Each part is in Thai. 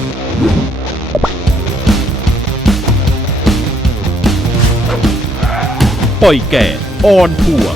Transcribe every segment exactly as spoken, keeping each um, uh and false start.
ปล่อยแก่ออนทัวร์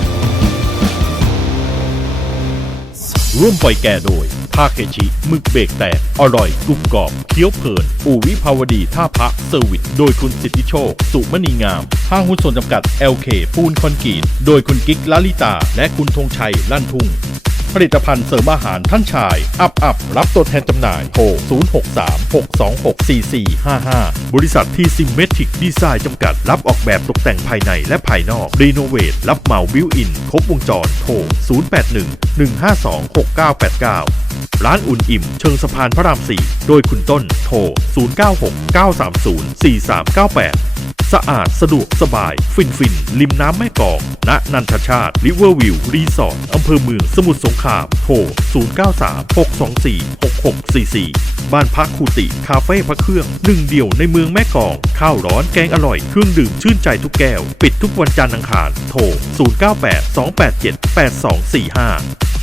ร่วมปล่อยแก่โดยทาเคชิหมึกเบรกแตกอร่อยกรุบกรอบเคี้ยวเพลินอู่วิภาวดีท่าพระเซอร์วิสโดยคุณสิทธิโชคสุมณีงามห้างหุ้นส่วนจำกัด แอล เค ปูนคอนกรีตโดยคุณกิ๊กลลิตาและคุณธงชัยลั่นทุ่งผลิตภัณฑ์เสริมอาหารท่านชายอัพอัพรับตัวแทนจำหน่ายโทรศูนย์ หก สาม หก สอง หก สี่ สี่ ห้า ห้าบริษัททีซิมเมทริกดีไซน์จำกัดรับออกแบบตกแต่งภายในและภายนอกรีโนเวทรับเหมาบิวอินครบวงจรโทรศูนย์ แปด หนึ่ง หนึ่ง ห้า สอง หก เก้า แปด เก้าร้านอุ่นอิ่มเชิงสะพานพระรามสี่โดยคุณต้นโทรศูนย์ เก้า หก เก้า สาม ศูนย์ สี่ สาม เก้า แปดสะอาดสะดวกสบายฟินฟินริมน้ำแม่กลองณนันทชาติริเวอร์วิวรีสอร์ทอำเภอเมืองสมุทรสงครามโทรศูนย์ เก้า สาม หก สอง สี่ หก หก สี่ สี่บ้านพักคูติคาเฟ่พระเครื่องหนึ่งเดียวในเมืองแม่กลองข้าวร้อนแกงอร่อยเครื่องดื่มชื่นใจทุกแก้วปิดทุกวันจันทร์อังคารโทรศูนย์ เก้า แปด สอง แปด เจ็ด แปด สอง สี่ ห้า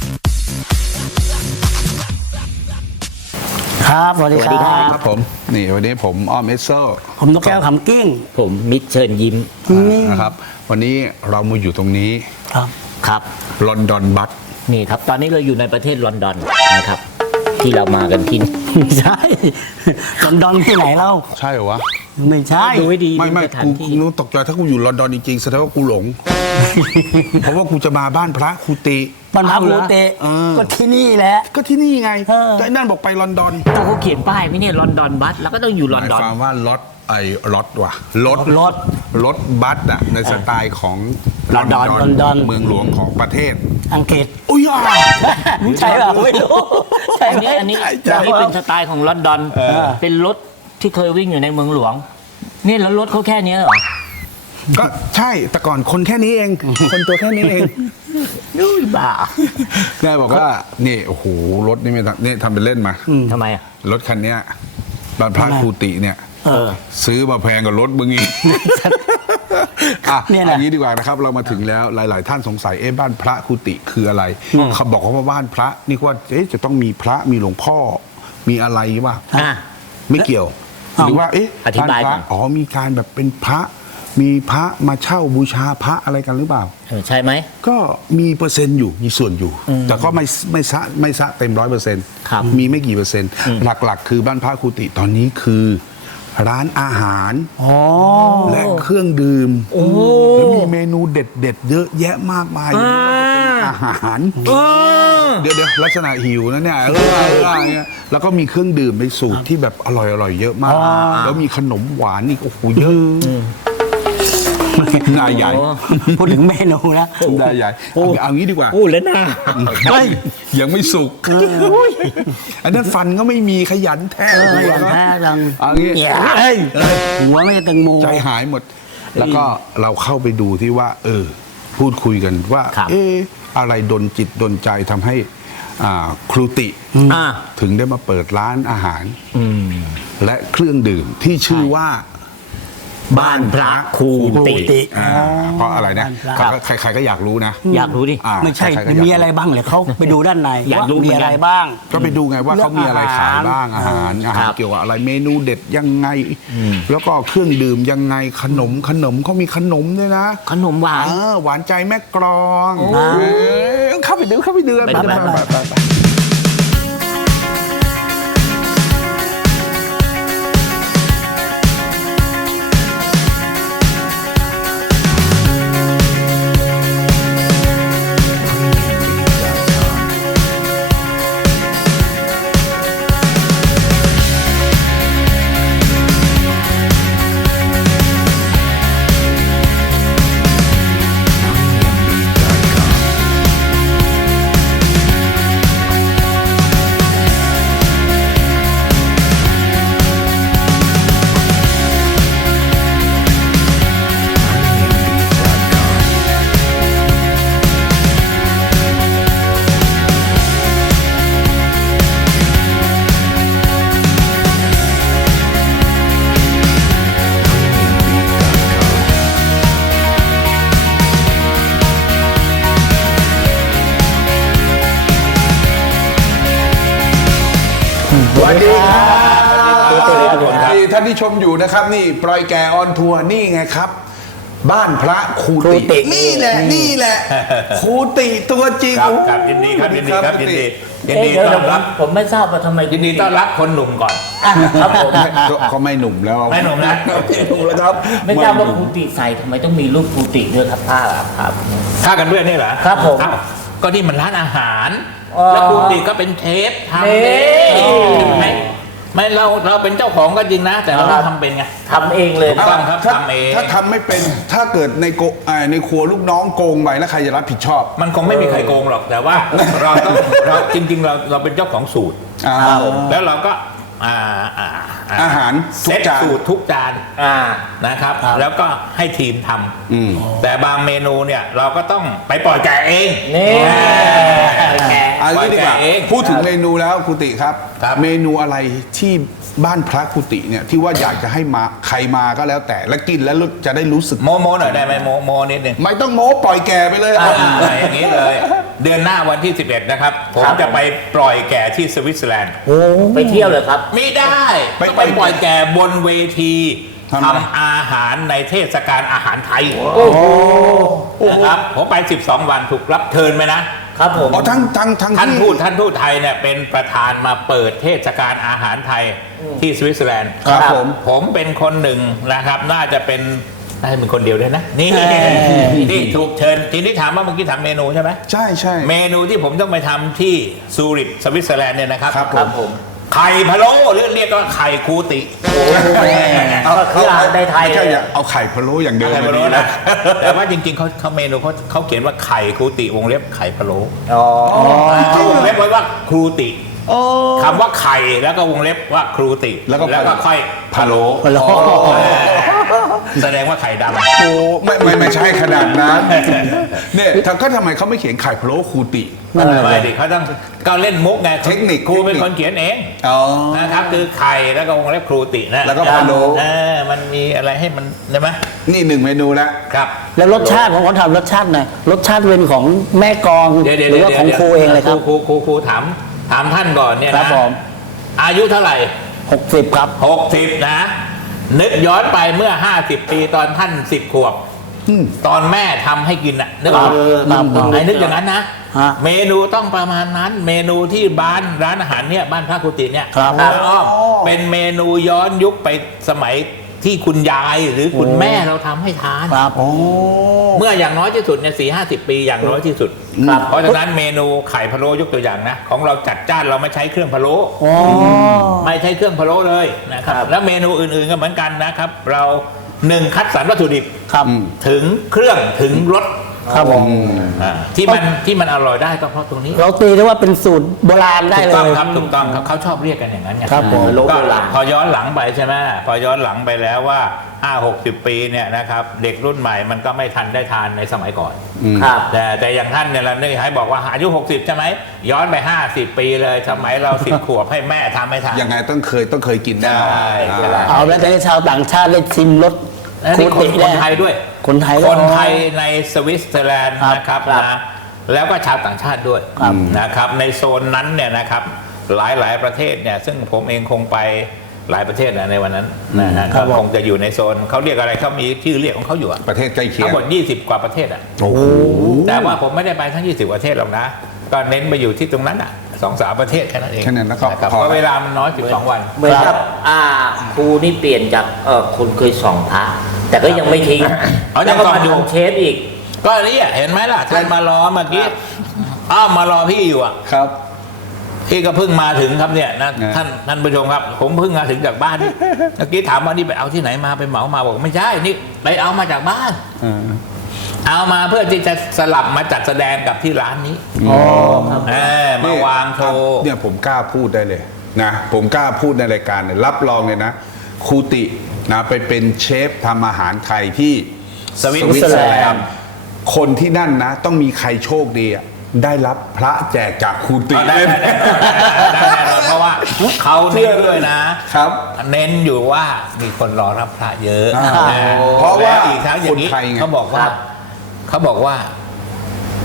ครับสวัสดีครับครับผมนี่วันนี้ผมอ้อมเอสโซผมนกแก้วขำกิ้งผมมิตรเชิญยิ้มนะครับวันนี้เรามาอยู่ตรงนี้ครับครับลอนดอนบัสนี่ครับตอนนี้เราอยู่ในประเทศลอนดอนนะครับ ที่เรามากันที่ไม่ใช่ลอนดอนที่ไหนเล่าใช่เหรอวะไม่ใช่ดูให้ดีไม่ไม่ดูสถานกูที่กูตกใจถ้ากูอยู่ลอนดอนจริงๆแสดงว่ากูหลง เพราะว่ากูจะมาบ้านพระครูติบ้านพักโรเตะเออก็ที่นี่แหละก็ที่นี่ไงเออแต่นั่นบอกไปลอนดอนแต่เขาเขียนป้ายไม่เนี่ยลอนดอนบัสแล้วก็ต้องอยู่ลหอนมายดอนความว่ารถไอ้รถว่ะรถรถรถบัสอะในสไตล์ของลอนดอนลอนดอนเมืองหลวงของประเทศอังกฤษอุ้ยอ่ะใช่เปล่าไม่รู้ใช่อันไหมนี้อันนี้อันนี้เป็นสไตล์ของลอนดอนเป็นรถที่เคยวิ่งอยู่ในเมืองหลวงนี่แล้วรถเขาแค่เนี้ยเหรอก็ใช่แต่ก่อนคนแค่นี้เอง คนตัวแค่นี้เองยุ้ยบ้าแม่บอกว่านี่โอ้โหรถนี่ไม่ทำนี่ทำเป็นเล่นมาทำไมอ่ะรถคันเนี้ยบ้านพระครูติเนี่ยเออซื้อมาแพงกว่ารถมึงอีกอ่ะเนี่ยนะอย่างนี้ดีกว่านะครับ เรามาถึงแล้วหลาย ๆ ท่านสงสัยเอ๊ะบ้านพระครูติคืออะไรเขาบอกว่าบ้านพระนี่ว่าเอ๊ะจะต้องมีพระมีหลวงพ่อ มีอะไรวะอ่ะไม่เกี่ยวเอ้าหรือว่าเอ๊ะอธิบายบ้นพก่ระอนอ๋อมีการแบบเป็นพระ มีพระมาเช่าบูชาพระอะไรกันหรือเปล่าเออใช่ไหมก็มีเปอร์เซ็นต์อยู่มีส่วนอยู่ แต่ก็ไม่ไม่ซะไม่ซะเต็มร้อยเปอร์เซ็นต์ครับมีไม่กี่เปอร์เซ็นต์ หลักๆ คือบ้านพระครูติตอนนี้คือ ร้านอาหารอ๋อและเครื่องดื่มแล้วมีเมนูเด็ดๆ เยอะแยะมากมายไม่ว่าจะเป็นอาหาร เดี๋ยวเดี๋ยวลักษณะหิวนะเนี่ยเออเออเออเนี่ยแล้วก็มีเครื่องดื่มในสูตรที่แบบอร่อยอร่อยๆเยอะมาก แล้วมีขนมหวานอีกโอ้โหเยอะนายใหญ่พูดถึงเมนูนะนายใหญ่เอาเอางี้ดีกว่าพูดแล้วนะเฮ้ยยังไม่สุกอันนั้นฟันก็ไม่มีขยันแท้เอออย่างแท้จังเอางี้เฮ้ยหัวไม่จะตึงมูใจหายหมด แล้วก็เราเข้าไปดูที่ว่า เออ พูดคุยกันว่าครับเอออะไรดนจิตดนใจทำให้อ่าครูติอ่ะถึงได้มาเปิดร้านอาหารอืมและเครื่องดื่มที่ชื่อว่าบ้านพระครูติอ่าเพราะอะไรนะครับใครๆก็อยากรู้นะอยากรู้ดิอ่าไม่ใช่ใครๆก็ยากมีอะไรบ้างเลยเขาไปดูด้านในอยากรู้ว่ามีอะไรบ้างก็ไปดูไงว่าเขามีอะไรขายบ้างอาหารอาหารครับเกี่ยวกับอะไรเมนูเด็ดยังไง แล้วก็เครื่องดื่มยังไงขนมขนมเขามีขนมด้วยนะขนมหวานเออหวานใจแม่กรองเออเข้าไปดูเข้าไปดูไปไปไปไปสวัสดีครับที่ชมอยู่นะครับ นี่ปล่อยแก่ออนทัวร์นี่ไงครับ บ้านพระครูครูติตินี่แหละนี่แหละครูติตัวจริงครับโอ้ครับยินดีครับยินดีครับคยินดีติยินดีเอ๊ะเดี๋ยวต้อนรับผมผมไม่ทราบว่าทำไมยินดีต้อนรับคนหนุ่มก่อนอ่ะครับผมเขาไม่หนุ่มแล้วไม่หนุ่มนะไม่หนุ่มแล้วครับไม่ทราบว่าครูติใส่ทำไมต้องมีรูปครูติด้วยครับผ้าอะครับถ้ากันด้วยนี่เหรอครับผมอ้าวก็นี่มันร้านอาหารอ๋อแล้วคุณติก็เป็นเชฟทำเอนี่งไหมไม่เราเราเป็นเจ้าของก็จริงนะ แต่เราต้องทำเป็นไงทำเองเลยถูกต้องครับถ้าทำเองถ้าทำไม่เป็นถ้าเกิดในโกอ่าในครัวลูกน้องโกงไปแล้วใครจะรับผิดชอบมันคงไม่มีใครโกงหรอกแต่ว่าเราต้องเราจริง ๆ เราเราเป็นเจ้าของสูตรอ่าแล้วเราก็อ่าอ่าอาหารทุเซ็กตจานสูตรทุกจานอ่านะครับครับแล้วก็ให้ทีมทอืมำแต่บางเมนูเนี่ยเราก็ต้องไปปล่อยแกะเองนี่แกะเอาปล่อยงี้ดีกแกะว่าเองพูดถึงเมนูแล้วครูติครับครับเมนูอะไรที่บ้านพระครูติเนี่ยที่ว่าอยากจะให้มาใครมาก็แล้วแต่แล้วกินแล้วจะได้รู้สึกโมโมหน่อยได้ไหมโมโมนิดนึงไม่ต้องโม้ปล่อยแก่ไปเลยอ่าอ่ะอย่างนี้เลย เดือนหน้าวันที่สิบเอ็ดนะครับ ผมจะไปปล่อยแกะที่สวิตเซอร์แลนด์โอ้ไปเที่ยวเลยครับไม่ได้ต้องไปปล่อยแกะบนเวทีทำอาหารในเทศกาลอาหารไทยนะครับผมไปสิบสองวันถูกรับเชิญไหมนะครับผมอ๋อทั้งทั้งทั้งท่านที่ทูตท่านทูตไทยเนี่ยเป็นประธานมาเปิดเทศกาลอาหารไทยที่สวิตเซอร์แลนด์ครับผมผมเป็นคนหนึ่งนะครับ น่าจะเป็นน่าจะเป็นคนเดียวด้วยนะ นี่ที่ถูกเชิญทีนี้ถามว่าเมื่อกี้ถามเมนูใช่ไหมใช่ใช่เมนูที่ผมต้องไปทำที่ซูริคสวิตเซอร์แลนด์เนี่ยนะครับครับครับผมไข่พะโล้หรือเรียกว่าไข่คูติก็คืออาหารในไทยไม่ใช่อย่าเอาไข่พะโล้อย่างเดิมไข่พะโล้เลยนะแต่ว่าจริงๆเขาเขาเมนูเขาเขาเขียนว่าไข่คูติวงเล็บไข่พะโล้อ๋อเขาวงเล็บไว้ว่าครูติโอ้คำว่าไข่แล้วก็วงเล็บว่าครูติแล้วก็แล้วก็ค่อยพะโล้พะโล้แสดงว่าไข่ดำโหไม่ไม่ไม่ใช่ขนาดนั้นเนี่ยถ้าก็ทำไมเขาไม่เขียนไข่พะโล้ครูตินั่นแหละไม่ดิเขาต้องก็เล่นมุกไงเทคนิคครูเป็นเทคนิคคนเขียนเองอ๋อนะครับคือไข่แล้วก็วงเล็บครูตินะแล้วก็พะโล้เออมันมีอะไรให้มันใช่ไหมนี่หนึ่งเมนูแล้วครับแล้วรสชาติของเขาทำรสชาติไหนรสชาติเป็นของแม่กองเดี๋ยวเดี๋ยวหรือว่าของครูเองเลยครับครูครูครูถามถามท่านก่อนเนี่ยครันะบผมอายุเท่าไหร่หกสิบครับหกสิบนะ นึกย้อนไปเมื่อห้าสิบปีตอนท่านสิบขวบอืมตอนแม่ทำให้กินน่ะนึกออกเออครับไอ้นึกอย่างนั้นนะฮะเมนูต้องประมาณนั้น เมนูที่บ้านร้านอาหารเนี่ยบ้านพระกุฏิเนี่ยครับณอ้อมเป็นเมนูย้อนยุคไปสมัยที่คุณยายหรือคุณแม่เราทำให้ทานครับโอ้เมื่ออย่างน้อยที่สุดเนี่ยสี่ห้าสิบปีอย่างน้อยที่สุดครับเพราะฉะนั้นเมนูไข่พะโล้ยกตัวอย่างนะ ของเราจัดจ้านเราไม่ใช้เครื่องพะโล้อ๋อไม่ใช้เครื่องพะโล้เลยนะครับครับแล้วเมนูอื่นๆก็เหมือนกันนะครับ เราหนึ่งคัดสรรวัตถุดิบครับถึงเครื่องถึงรสครับผมอ่าที่มันที่มันอร่อยได้ก็เพราะตรงนี้เราตีได้ว่าเป็นสูตรโบราณได้ถูเลกต้องยครับถูกต้องครับเขาชอบเรียกกันอย่างนั้นไงครับผมโลก็โบราณพอย้อนหลังไปใช่ไหมพอย้อนหลังไปแล้วว่าห้าหกสิบปีเนี่ยนะครับเด็กรุ่นใหม่มันก็ไม่ทันได้ทานในสมัยก่อนครับแต่แต่อย่างท่านเนี่ยเราเนี่ยให้บอกว่าอายุหกสิบใช่ไหมย้อนไปห้าสิบปีเลยสมัยเราสิบขวบให้แม่ทำให้ทานยังไงต้องเคยต้องเคยกินแน่นอนใช่อ่าเอาแล้วแต่ชาวต่างชาติได้ชิมรสและครูนี่คนติคได้นไทยด้วยคนไทยคนไทยด้วยในสวิตเซอร์แลนด์ครับนะครับครับนะแล้วก็ชาวต่างชาติด้วยครับนะครับในโซนนั้นเนี่ยนะครับหลายหลายประเทศเนี่ยซึ่งผมเองคงไปหลายประเทศนะในวันนั้นนะฮะครัก็บผมคงจะอยู่ในโซนเขาเรียกอะไรเขามีชื่อเรียกของเขาอยู่อะประเทศใกล้เคียทั้งงหมดยี่สิบกว่าประเทศอ่ะโอ้โหแต่ว่าผมไม่ได้ไปทั้งยี่สิบประเทศหรอกนะ ก็เน้นไปอยู่ที่ตรงนั้นอ่ะสองสามประเทศแค่นั้นเองแค่นั้นแล้วก็นะครับพอเพราะเวลามันน้อยสิบสองวันเหมือนกับอ่าครูนี่เปลี่ยนจากเออคนเคยส่องพระแต่ก็ยังไม่ทิ้งเอายัแล้วงก็ส่องมาอยู่ทำเชฟอีกก็นี่เห็นไหมล่ะท่านมารอเมื่อกี้อ้าวมารอพี่อยู่อ่ะครับพี่ก็เพิ่งมาถึงครับเนี่ยนะนะท่านท่านผู้ชมครับ ผมเพิ่งมาถึงจากบ้านนี่เมื่อกี้ถามว่านี่ไปเอาที่ไหนมาไปเหมามาบอกไม่ใช่นี่ไปเอามาจากบ้านอ่าเอามาเพื่อที่จะสลับมาจัดแสดงกับที่ร้านนี้อ๋อครับเออมาวางโชว์เนี่ยผมกล้าพูดได้เลยนะผมกล้าพูดในรายการเลยรับรองเลยนะครูตินะไปเป็นเชฟทำอาหารไทยที่สวิตเซอร์แลนด์คนที่นั่นนะ ต้องมีใครโชคดีอะได้รับพระแจกจากครูติได้ได้ได้ได้ได้เพราะว่าเขาเน้นด้วยนะครับเน้นอยู่ว่ามีคนรอรับพระเยอะอ่านะเพราะว่าและอีกทั้งอย่างนี้คนไทยไงเขาบอกว่าเขาบอกว่า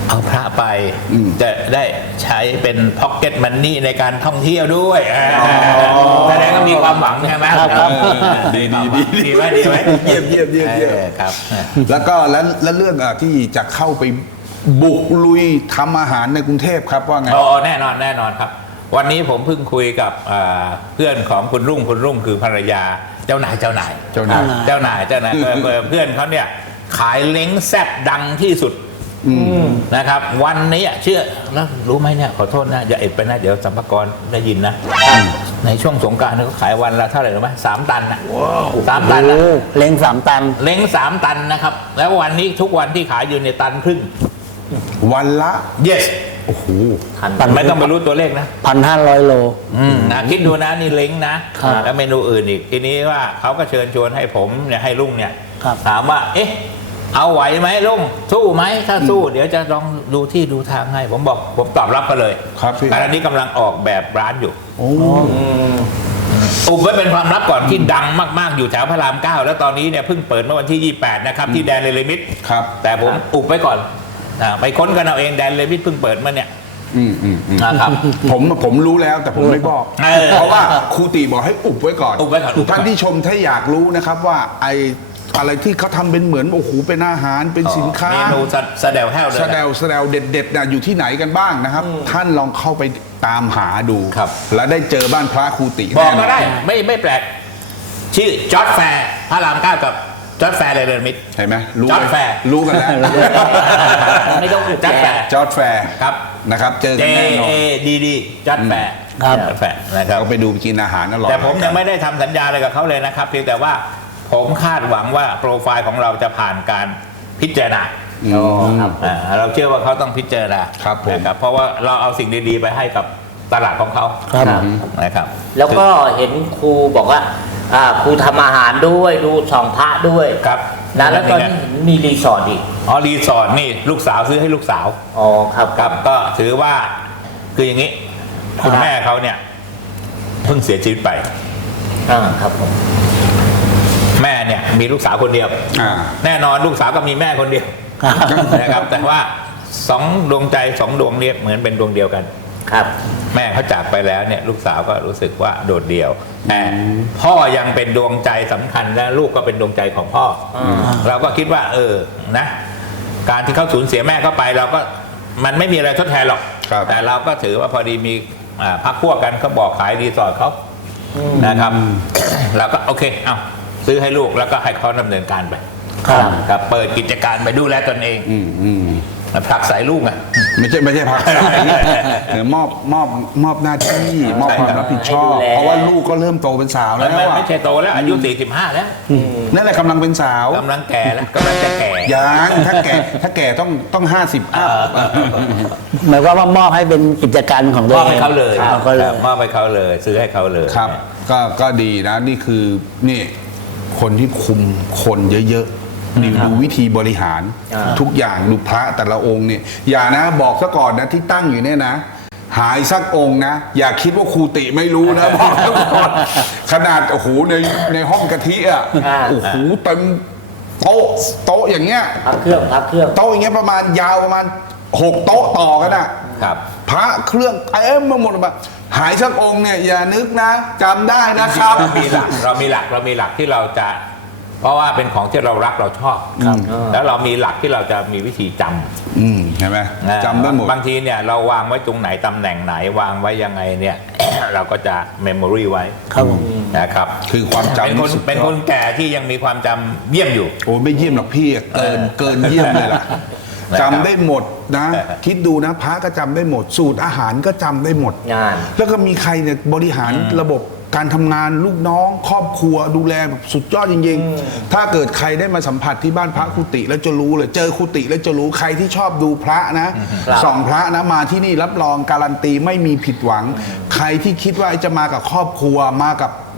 เอาพระไปจะได้ใช้เป็นพ็อกเก็ตมันนี่ในการท่องเที่ยวด้วยแสดงก็มีความหวังใช่ไหมครับครับดีดีดีดีไหมดีไหมเยี่ยมเยี่ยมเยี่ยมเยี่ยมออครับแล้วก็แล้วแล้วเรื่องอ่ะที่จะเข้าไปบุกลุยทำอาหารในกรุงเทพครับว่าไงอ๋อแน่นอนแน่นอนครับ วันนี้ผมเพิ่งคุยกับอ่าเพื่อนของคุณรุ่งคุณรุ่งคือภรรยาเจ้านายเจ้านายเจ้านายเจ้านายเจ้านายเออเออเพื่อนเขาเนี่ยขายเล้งแซ่บดังที่สุดนะครับ วันนี้เชื่อแล้วรู้ไหมเนี่ยขอโทษนะอย่าเอ็ดไปนะเดี๋ยวสัมภาระได้ยินนะในช่วงสงกรานต์เขาขายวันละเท่าไหร่รู้ไหมสามตันนะสามตันนะโอ้เล้งสามตันเล้งสามตันนะครับ แล้ววันนี้ทุกวันที่ขายอยู่ในตันครึ่งวันละ yes โอ้โหไม่ต้องไปรู้ตัวเลขนะพันห้าร้อยโลอืมนะคิดดูนะนี่เล้งนะครับ แล้วเมนูอื่นอีกทีนี้ว่าเขาก็เชิญชวนให้ผมเนี่ยให้ลุงเนี่ยครับถามว่า เอ๊ะ เอาไหวไหมลุงสู้ไหมถ้าสู้เดี๋ยวจะลองดูที่ดูทางให้ ผมบอกผมตอบรับก็เลยครับพี่ขณะนี้กำลังออกแบบร้านอยู่โอ้อุบไว้เป็นความลับก่อนที่ดังมากๆอยู่แถวพระรามเก้าแล้วตอนนี้เนี่ยเพิ่งเปิดเมื่อวันที่ยี่สิบแปดนะครับที่แดนเลมิตครับแต่ผมอุบไว้ก่อนอ่าไปค้นกันเอาเองแดนเลมิตเพิ่งเปิดมาเนี่ยอืมอืมอืมนะครับผมผมรู้แล้วแต่ผมไม่บอกเออเพราะว่าครูติบอกให้อุบไว้ก่อนอุบไว้ก่อนอุบไว้ก่อนท่านที่ชมถ้าอยากรู้นะครับว่าไออะไรที่เขาทำเป็นเหมือนโอ้โหเป็นอาหารเป็นสินค้าเมนูสะสะเดวแห้วเลยแสดงแสดงเด็ดๆนะอยู่ที่ไหนกันบ้างนะครับ ท่านลองเข้าไปตามหาดูครับแล้วได้เจอบ้านพระครูติบอกแน่นก็อนได้ไม่ไม่แปลก ชื่อจอร์ดแฟร์พระรามเก้ากับจอร์ดแฟร์เลมิตเห็นไหมรู้จอร์จแฟร์รู้กันแล้วไม่ต้องอุบจอร์ดแฟร์จอร์ดแฟร์ครับนะครับ เจอ J กันแน่นอน A D D จอร์ดแฟร์ครับจอร์ดแฟร์นะครับเราไปดูกินอาหารอร่อยแต่ผมยังไม่ได้ทำสัญญาอะไรกับเขาเลยนะครับเพียงแต่ว่าผมคาดหวังว่าโปรไฟล์ของเราจะผ่านการพิจารณาอืมครับอ่าเราเชื่อว่าเขาต้องพิจารณาครับผมนะครับเพราะว่าเราเอาสิ่งดีๆไปให้กับตลาดของเขาครับนะครับแล้วก็เห็นครูบอกว่าอ่าครูทำอาหารด้วยดูสองพระด้วยครับนะแล้วตอนนี้เห็นมีรีสอร์ทอีกอ๋อรีสอร์ทนี่ลูกสาวซื้อให้ลูกสาวอ๋อครับครับก็ถือว่าคืออย่างนี้ คุณแม่เขาเนี่ยเพิ่งเสียชีวิตไปอ่าครับผมแม่เนี่ยมีลูกสาวคนเดียวอ่าแน่นอนลูกสาวก็มีแม่คนเดียวนะครับ แต่ว่าสองดวงใจสองดวงเนี่ยเหมือนเป็นดวงเดียวกันครับแม่เขาจากไปแล้วเนี่ยลูกสาวก็รู้สึกว่าโดดเดี่ยวแต่พ่อยังเป็นดวงใจสำคัญและลูกก็เป็นดวงใจของพ่ออเราก็คิดว่า เออนะ การที่เขาสูญเสียแม่เข้าไปเราก็มันไม่มีอะไรทดแทนหรอกครับแต่เราก็ถือว่าพอดีมีอ่าพักพวกกันเขาบอกขายรีสอร์ทเขานะครับ เราก็โอเคเอาซื้อให้ลูกแล้วก็ให้เขาดำเนินการไปครับครับเปิดกิจการไปดูแลตนเองอืมอืมผลักสายลูกอะไม่ใช่ไม่ใช่พักสายเออมอบมอบมอบหน้าที่มอบความรับผิดชอบให้ดูแลเพราะว่าลูกก็เริ่มโตเป็นสาวแล้แล้ว วไม่อะไม่ใช่โตแล้วอายุสี่สิบห้าแล้วนั่นแหละกำลังเป็นสาวกำลังแก่แล้วกำลังจะแก่ยังถ้าแก่ถ้าแก่ต้องต้องห้าสิบอัพหมายความว่ามอบให้เป็นกิจการของตัวมอบเองให้เขาเลยเอาเขาเลคยรับมอบให้เขาเลย ซื้อให้เขาเลยครับก็ก็ดีนะนี่คือนี่คนที่คุมคนเยอะๆดูดูวิธีบริหารอ่าทุกอย่างดูพระแต่ละองค์เนี่ยอย่านะบอกซะก่อนนะที่ตั้งอยู่เนี่ยนะ หายสักองค์นะ อย่าคิดว่าครูติไม่รู้นะ บอกซะก่อนขนาดโอ้โหในในห้องกะทิอ่ะอ่าโอ้โหเต็มโต๊ะโต๊ะอย่างเงี้ยพักเครื่องพักเครื่องโต๊ะอย่างเงี้ยประมาณยาวประมาณหกโต๊ะต่อกันอ่ะครับพระเครื่องเต็มมาหมดแบบหายสักองค์เนี่ยอย่านึกนะจำได้นะครับเรามีหลักเรามีหลักเรามีหลักที่เราจะ เพราะว่าเป็นของที่เรารักเราชอบครับแล้วเรามีหลักที่เราจะมีวิธีจำอืมเห็นไหมนะจำได้หมดบางทีเนี่ยเราวางไว้ตรงไหนตำแหน่งไหนวางไว้ยังไงเนี่ย เราก็จะเมมโมรีไว้ครับผมนะครับคือความจำเป็นคนสุดยอดเป็นคนแก่ที่ยังมีความจำเยี่ยมอยู่โอ้ไม่เยี่ยมหรอกพี่อะเกินเกินเยี่ยมเลยล่ะนะครับจำได้หมดนะ คิดดูนะพระก็จำได้หมด สูตรอาหารก็จำได้หมดงานแล้วก็มีใครเนี่ยบริหารระบบการทำงานลูกน้อง ครอบครัวดูแลแบบสุดยอดจริงๆ ถ้าเกิดใครได้มาสัมผัสที่บ้านพระครูติแล้วจะรู้เลย เจอครูติแล้วจะรู้ใครที่ชอบดูพระนะครับ ส่องพระนะมาที่นี่รับรองการันตีไม่มีผิดหวัง ใครที่คิดว่าจะมากับครอบครัวมากับ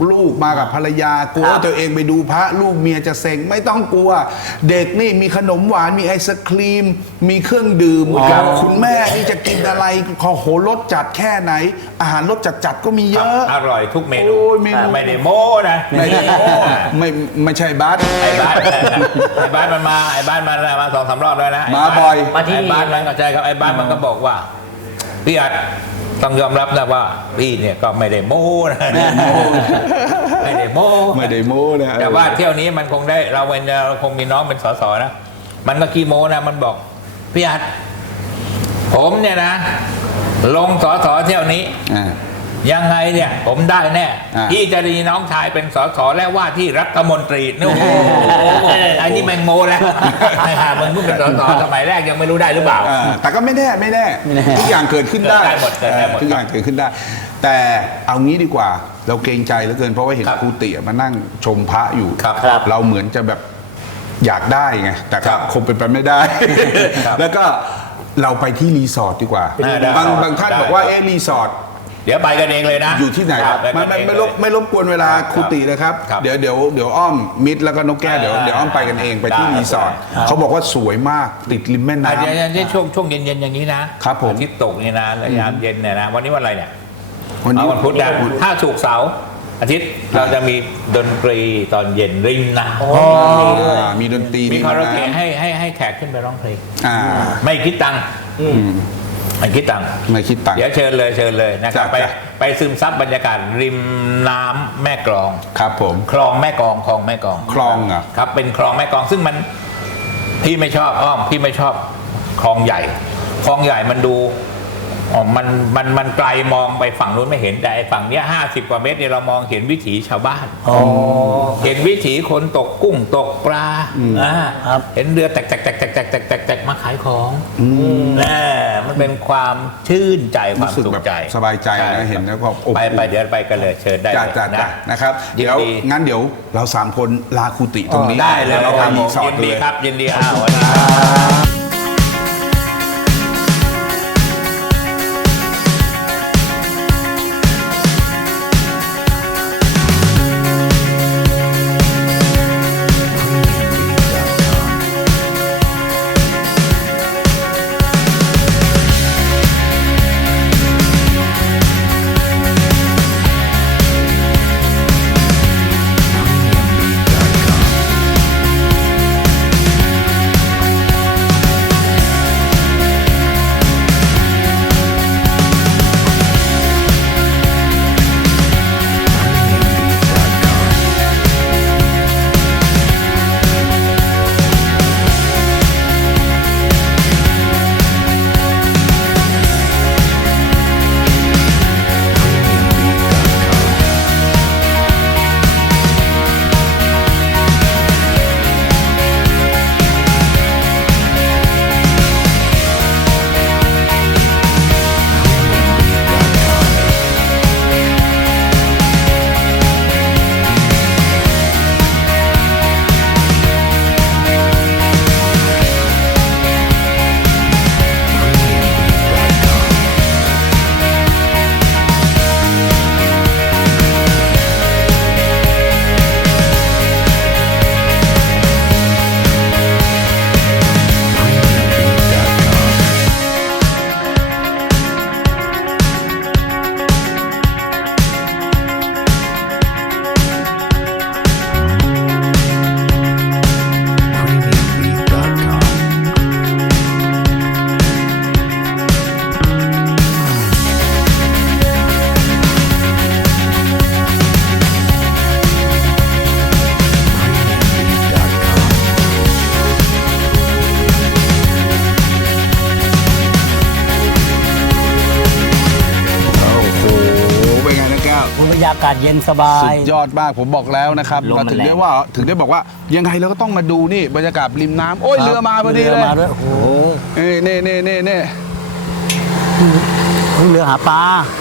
ลูกมากับภรรยากลัวครับว่าตัวเองไปดูพระลูกเมียจะเซ็งไม่ต้องกลัว เด็กนี่มีขนมหวานมีไอศครีม มีเครื่องดื่มคุณแม่นี่จะกินอะไรขอโหรสจัดแค่ไหน อาหารรสจัดจัดๆก็มีเยอะอร่อยทุกเมนูโอ้ยเมนูไม่ได้โม้นะไม่ได้ไม่ไม่ใช่บัสไอ้บ้านไอ้บ้านมันมาไอ้บ้านมันมาสองสามรอบแล้วนะมาบ่อยมาที่ไอ้นี่บ้านมันก็ใช่ครับไอ้บ้านมันก็บอกว่าพี่อัดต้องยอมรับนะว่าพี่เนี่ยก็ไม่ได้โม้นะไม่ได้โม้ไม่ได้โม้นะแต่ว่าเที่ยวนี้มันคงได้เราเป็นเราคงมีน้องเป็นสสนะมันก็ขี้โม้นะมันบอกพี่อัดผมเนี่ยนะ ลงสสเที่ยวนี้อ่ายังไงเนี่ย ผมได้แน่อ่าที่จะดีน้องชายเป็นสสและว่าที่รัฐมนตรีนู่นไอ้นี่แมงโมแล้วมึงเพิ่งเป็นสสสมัยแรกยังไม่รู้ได้หรือเปล่าอ่าแต่ก็ไม่แน่ไม่แน่ไม่แน่ทุกอย่างเกิดขึ้นได้เกิดได้หมดเกิดได้หมดทุกอย่างเกิดขึ้นได้ แต่เอางี้ดีกว่า เราเกรงใจเหลือเกินเพราะว่าเห็นครับครูเตี่ยมานั่งชมพระอยู่ครับครับเราเหมือนจะแบบอยากได้ไงแต่ครัก็บคงเป็นไปไม่ได้ครับแล้วก็เราไปที่รีสอร์ทดีกว่าอ่าได้บางบางท่านได้บอกว่าเอ๊ะรีสอร์ทเดี๋ยวไปกันเองเลยนะอยู่ที่ไหนครับไม่ไม่ไม่รบไม่รบกวนเวลาครูตีนะครับครับเดี๋ยวเดี๋ยวเดี๋ยวอ้อมมิดแล้วก็นกแก้วเดี๋ยวอ่าเดี๋ยวอ้อมไปกันเองไปที่ได้รีสอร์ทเขาบอกว่าสวยมากติดริมแม่อ่ะเดี๋ยวน้ำเดี๋ยวช่วงช่วงเย็นๆอย่างนี้นะครับผมอาทิตย์ตกนี่นะแล้วยามเย็นเนี่ยนะวันนี้วันอะไรเนี่ยวันนี้เอาวันพุธนะถ้าศุกร์เสาร์อาทิตย์เราจะมีดนตรีตอนเย็นริมน้ำอ่ามีดนตรีมีมีคาราโอเกะน้ำให้ให้ให้แขกขึ้นไปร้องเพลงอ่าไม่คิดตังค์ไม่คิดตังค์ไม่คิดตังค์เดี๋ยวเชิญเลยเชิญเลยนะครับจ้ะไปจ้ะไปซึมซับบรรยากาศริมน้ำแม่กลองครับผมคลองแม่กลองคลองแม่กลองคลองเหรอครับเป็นคลองแม่กลองซึ่งมันพี่ไม่ชอบอ้อมพี่ไม่ชอบคลองใหญ่คลองใหญ่มันดูอ๋อมันมันมันไกลมองไปฝั่งนู้นไม่เห็นแต่ไอ้ฝั่งเนี้ยห้าสิบกว่าเมตรเนี่ยเรามองเห็นวิถีชาวบ้านเห็นวิถีคนตกกุ้งตกปลาอ่าครับเห็นเรือแตกแตกแตกแตกแตกแตกแตกแตกมาขายของน่มันเป็นความชื่นใจความรู้สึกสุขแบบใจสบายใจช่นะเห็นแล้วก็อบอุ่นไปไปเดี๋ยวไปกันเลยเชิญได้จ้าเลยจ้าจ้านะนะครับยินเดี๋ยวดีงั้นเดี๋ยวเราสามคนลาครูติตรงนี้ได้เลยเราคไปรับผรีมสอร์ยิทนเลดียครับยินดีอ้าวสวัสดีครับโอ้โหเป็นไงนะแก้วบรรยากาศเย็นสบาสุยดยอดมากผมบอกแล้วนะครับลมมันเราถึงแรงได้ว่าถึงได้บอกว่ายังไงเราก็ต้องมาดูนี่บรรยากาศริมน้ำโอ้ยเรือมาพอดีเรืเลยมาด้วยโอ้โหเอ้ยเน่เน่เน่เน่เรือหาปลา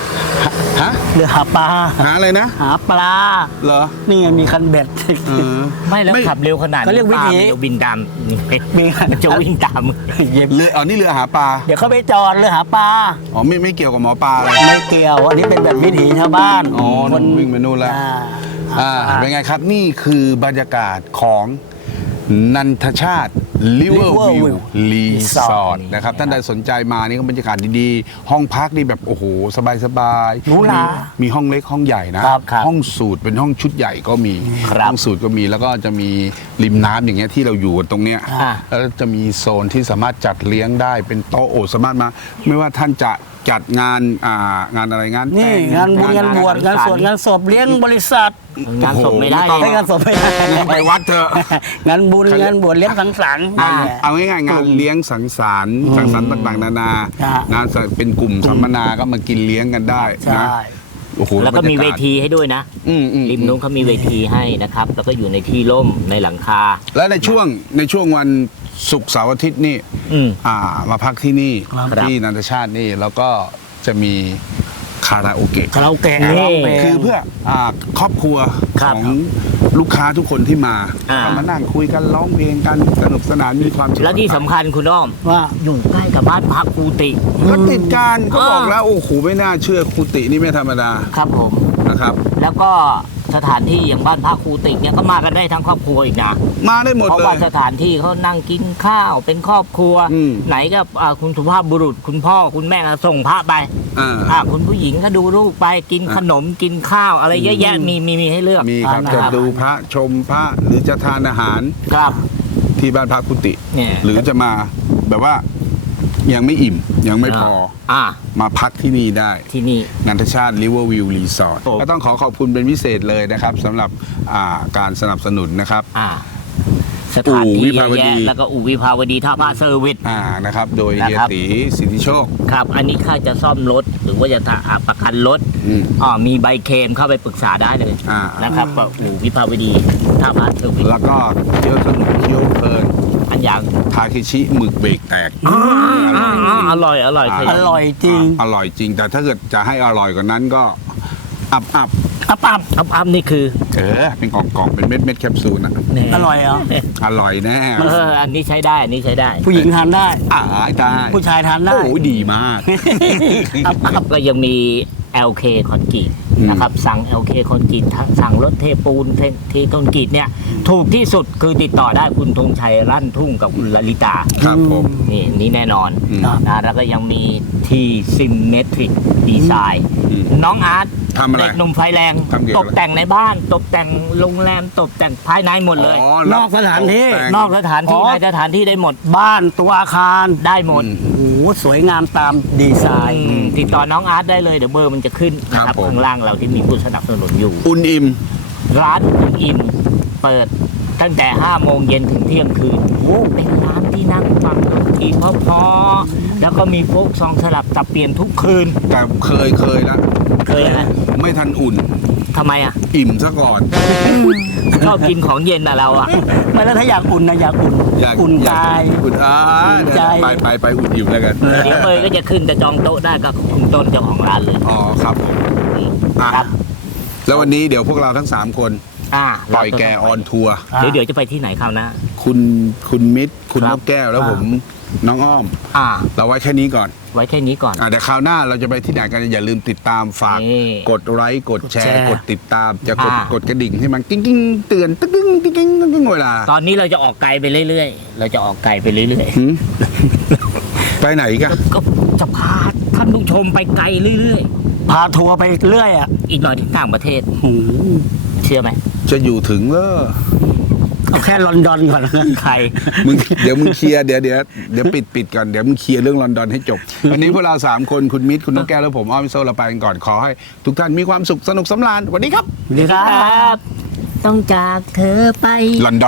ฮะเรือหาปลาหาอะไรนะหาปลาเหรอนี่ไงมีคันเบ็ดเออไม่แล้วไม่ขับเร็วขนาดนี้เขาเรียกวิธีปลามันจะบินตามมีมันจะวิ่งตามเย็บเรืออ๋อนี่เรือหาปลาเดี๋ยวเขาไปจอดเรือหาปลาอ๋อไม่ไม่เกี่ยวกับหมอปลาเลยไม่เกี่ยว อันนี้เป็นแบบวิถีชาวบ้านอ๋อนั่นวิ่งไปนู่นแล้วอ่าอ่าเป็นไงครับ นี่คือบรรยากาศของนันทชาติลิเวอร์วิว Riverview รีสอร์ท Resort นะครับท่านใดสนใจมานี่ก็บรรยากาศดีๆ ห้องพักนี่แบบโอ้โหสบายๆหรูหรามีห้องเล็กห้องใหญ่นะครับครับห้องสูตรเป็นห้องชุดใหญ่ก็มีครับห้องสูตรก็มีแล้วก็จะมีริมน้ำอย่างเงี้ยที่เราอยู่กันตรงเนี้ยอ่าแล้วจะมีโซนที่สามารถจัดเลี้ยงได้เป็นโต๊ะโอ้สามารถมา ไม่ว่าท่านจะจัดงานอ่างานอะไรงานนี่แต่งานบุญงานบวชงานสวดงานศพเลี้ยงบริษัทงานศพไม่ได้โอ้โหให้งานศพไม่ได้ไปวัดเถอะงานบุญงานบวชเลี้ยงสังสรรค์อ่านี่แหละเอาง่ายๆงานเลี้ยงสังสรรค์สังสรรค์ต่างๆนานาอ่างานเป็นกลุ่มสัมมนาก็มากินเลี้ยงกันได้ใช่นะโอ้โหแล้วก็มีบรเวรยากาศทีให้ด้วยนะอืมอืมริมนู้นเขามีเวทีให้นะครับ แล้วก็อยู่ในที่ร่มในหลังคาและในช่วงในช่วงวันศุกร์เสาร์อาทิตย์นี่อืมอ่ามาพักที่นี่ครับที่นันทชาตินี่แล้วก็จะมีคาราโอเกะคาราโอเกะนี่ร้องเพลงคือเพื่ออ่าครอบครัวครัขบองลูกค้าทุกคนที่มาอ่าก็มานั่งคุยกันร้องเพลงกันสนุกสนานมีความสุขแล้วที่สำคัญคุณอ้อมว่าอยู่ใกล้กับบ้านพักกูติก็ติดกันก็บอกอ่าแล้วโอ้โหไม่น่าเชื่อคุตินี่ไม่ธรรมดาครับผมนะครับแล้วก็สถานที่อย่างบ้านพักครูติเนี่ยก็มากันได้ทั้งครอบครัวอีกนะมาได้หมดเพราะเลว่าย สถานที่เขานั่งกินข้าวเป็นครอบครัวอืมไหนก็อ่าคุณสุภาพบุรุษ คุณพ่อคุณแม่ก็ส่งพระไปอ่าอ่าคุณผู้หญิงก็ดูลูกไปกินขนมกินข้าว อะไรเยอะแยะมีมีมีให้เลือกมีครับนะจะดูพระชมพระหรือจะทานอาหารครับที่บ้านพักคุติเนี่ยหรือจะมาแบบว่ายังไม่อิ่มยังไม่พออ่ามาพักที่นี่ได้ที่นี่นันทชาติริเวอร์วิวรีสอร์ทโอ้ก็ต้องขอขอบคุณเป็นพิเศษเลยนะครับสำหรับอ่าการสนับสนุนนะครับอ่า สถานอู่ที่วิเยภาอะวดีแยะแล้วก็อู่วิภาวดีท่าพระเซอร์วิสอ่านะครับ โดยนะเฮียครับตีสิทธิโชคครับ อันนี้ค่าจะซ่อมรถหรือว่าจะอ่าประกันรถอืมอ่ามีใบเคลมเข้าไปปรึกษาได้เลยอ่านะครับก็อู่วิภาวดีท่าพระเซอร์วิสแล้วก็เที่ยวสนุกเที่ยวเพลินอันอย่างทาเคชิหมึกเบรกแตกอร่อยอร่อยอ่าเคยอร่อยจริงอร่อยจริง แต่ถ้าเกิดจะให้อร่อยกว่านั้นก็อับอับอับอับอัพอัพนี่คือเออเป็นกล่องกล่องๆเป็นเม็ดเม็ดแคปซูลอ่ะอร่อยเหรออร่อยแน่เอออันนี้ใช้ได้อันนี้ใช้ได้ผู้หญิงทานได้อ่าได้ผู้ชายทานได้โอ้ยดีมากอัพอัพก็ยังมี แอล เค คอนกรีตอืมนะครับสั่ง แอล เค คอนกรีตสั่งรถเทปูนเทเทคอนกรีตเนี่ยถูกที่สุดคือติดต่อได้คุณธงชัยรั่นทุ่งกับคุณลลิตาครับผมนี่นี่แน่นอนอืมนะแล้วก็ยังมีทีซิมเมทริกดีไซน์อืมน้องอาร์ตทำอะไรเด็กหนุ่มไฟแรงทำเกี่ยวตกับกแต่งในบ้าน ตกแต่งโรงแรมตกแต่งภายในหมดเลยนอกสถานที่แต่งนอกสถานที่อ๋อในสถานที่ได้หมดบ้านตัวอาคารได้หมดอืมโอ้โหสวยงามตามดีไซน์อืมติดต่อน้องอาร์ตได้เลยเดี๋ยวเบอร์มันจะขึ้นนะคครัรับบ ผมข้างล่างเราที่มีผู้สนับสนุนอยู่อุ่นอิ่มร้านอุ่นอิ่มเปิดตั้งแต่ห้าโมงเย็นถึงเที่ยงคืนเป็นร้านที่นั่งฟังดนตรีเพราะๆแล้วก็มีโฟกซองสลับสับเปลี่ยนทุกคืนแต่เคยเคยแล้วเคยนะไม่ทันอุ่นทำไมอ่ะอิ่มซะก่อนชอบกินของเย็นอ่ะเราอ่ะไม่แล้วถ้าอยากอุ่นนะอยากอุ่นอยากอุ่นกายอุ่นอ่าอุ่นใจไปไปไปอุ่นอิ่มแล้วกันเดี๋ยวเบอร์ก็จะขึ้นจะจองโต๊ะได้กับคุณต้นเจ้าของร้านเลยอ๋อครับผมอ่ะครับแล้ววันนี้เดี๋ยวพวกเราทั้งสามคนอ่าปล่อยแกออนทัวร์เดี๋ยวเดี๋ยวจะไปที่ไหนคราวหน้าคุณคุณมิตร คุณครันบกแก้วแล้วผมน้องอ้อมอ่าเราไว้แค่นี้ก่อนไว้แค่นี้ก่อนอ่ะเดี๋ยวคราวหน้าเราจะไปที่ไหนกันอย่าลืมติดตามฝากนี่กดไลค์กดแชแชร์ร์กดติดตามจะกดอ่ากดกระดิ่งให้มันกิ้งกิ้งเตือนตึ้งกิ้งกิ้งกิ้งกิ้งเวลาตอนนี้เราจะออกไกลไปเรื่อยๆ เราจะออกไกลไปเรื่อยหืมไปไหนกันๆ ก็จะพาท่านผู้ชมไปไกลเรื่อยพาทัวร์ไปเรื่อยอ่ะๆ อีกหน่อยที่ต่างประเทศโอ้โหเชื่อไหมจะอยู่ถึงเหรอเอาแค่ลอนดอนก่อนแล้วกันใครมึงเดี๋ยวมึงเคลียร์เดี๋ยวเดี๋ยวเดี๋ยวปิดปิดก่อนเดี๋ยวมึงเคลียร์เรื่องลอนดอนให้จบ วันนี้พวกเราสามคนคุณมิตรคุณนกแก้วและผมอ้อมโซเราไปกันก่อนขอให้ทุกท่านมีความสุขสนุกสำราญสวัสดีครับสวัสดีครับต้องจากเธอไปลอนดอน